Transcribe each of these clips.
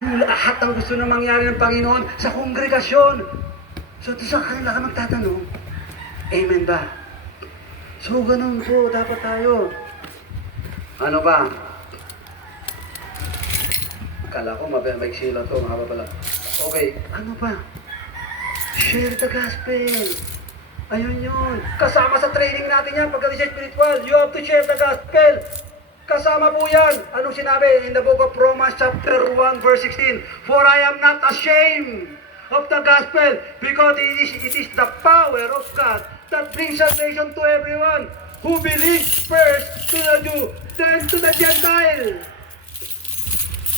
lahat ang gusto na mangyari ng Panginoon sa kongregasyon. So, sa kanila ka magtatanong, amen ba? So, ganun po, dapat tayo. Ano ba? Akala ko, mababaiksi lang to, mga pala. Okay, ano ba? Share the gospel. Ayun yun. Kasama sa training natin yan, pagdating sa spiritual, you have to share the gospel. Kasama po yan. Anong sinabi in the book of Romans chapter 1 verse 16? For I am not ashamed of the gospel because it is the power of God that brings salvation to everyone who believes first to the Jew, then to the Gentile.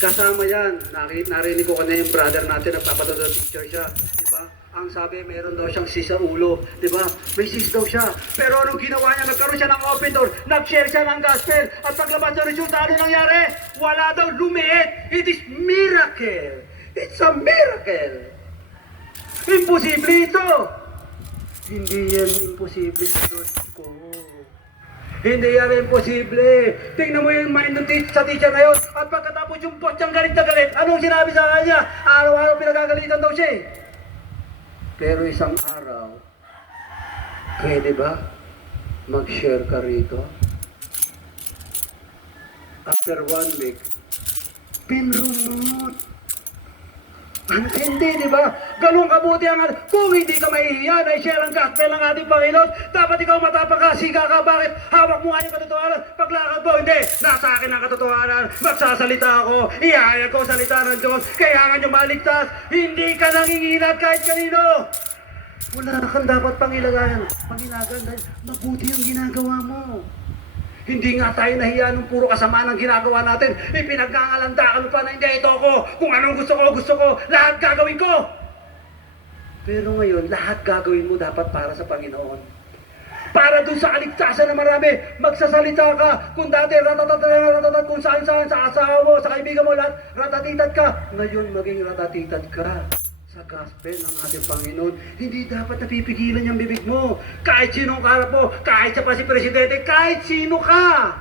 Kasama yan. Narinig ko kanina yung brother natin, nagpapadala ng picture siya. Diba? Ang sabi, meron daw siyang sis sa ulo. Diba? May sis daw siya. Pero anong ginawa niya? Nagkaroon siya ng open door. Nag-share siya ng gospel. At paglabas ng resulta, ano nangyari? Wala daw, lumiit. It is miracle. It's a miracle. Imposible ito. Hindi yan imposible sa Lord ko. Hindi yan imposible. Tingnan mo yung mind ng sa teacher ngayon. At pagkatapos yung boss niyang galit na galit, anong sinabi sa kanya? Araw-araw pinagagalitan daw siya eh. Pero isang araw, pwede ba mag-share ka rito? After 1 week, pinrumot. Hindi, di ba? Ganun kabuti ang kung hindi ka mahihiya na i-share ang gospel ng ating Panginoon, dapat ikaw matapang ka, siga ka, bakit? Hawak mo nga yung katotohanan, paglakad mo, hindi, nasa akin ang katotohanan, magsasalita ako, ihayag ko salita ng Diyos, kailangan nyo maligtas, hindi ka nanginginat kahit kanino. Wala kang dapat pangilagan dahil mabuti ang ginagawa mo. Hindi nga tayo nahiya ng puro kasama ng ginagawa natin. Ipinagkangalandakan pa na hindi ito ako. Kung anong gusto ko, lahat gagawin ko. Pero ngayon, lahat gagawin mo dapat para sa Panginoon. Para dun sa kaligtasan na marami, magsasalita ka. Kung dati ratatatat, kung saan sa asawa mo, sa kaibigan mo, lahat ratatitad ka. Ngayon, maging ratatitad ka sa gospel ng ating Panginoon. Hindi dapat napipigilan yung bibig mo. Kahit sino ang kaharap mo, kahit siya pa si Presidente, kahit sino ka.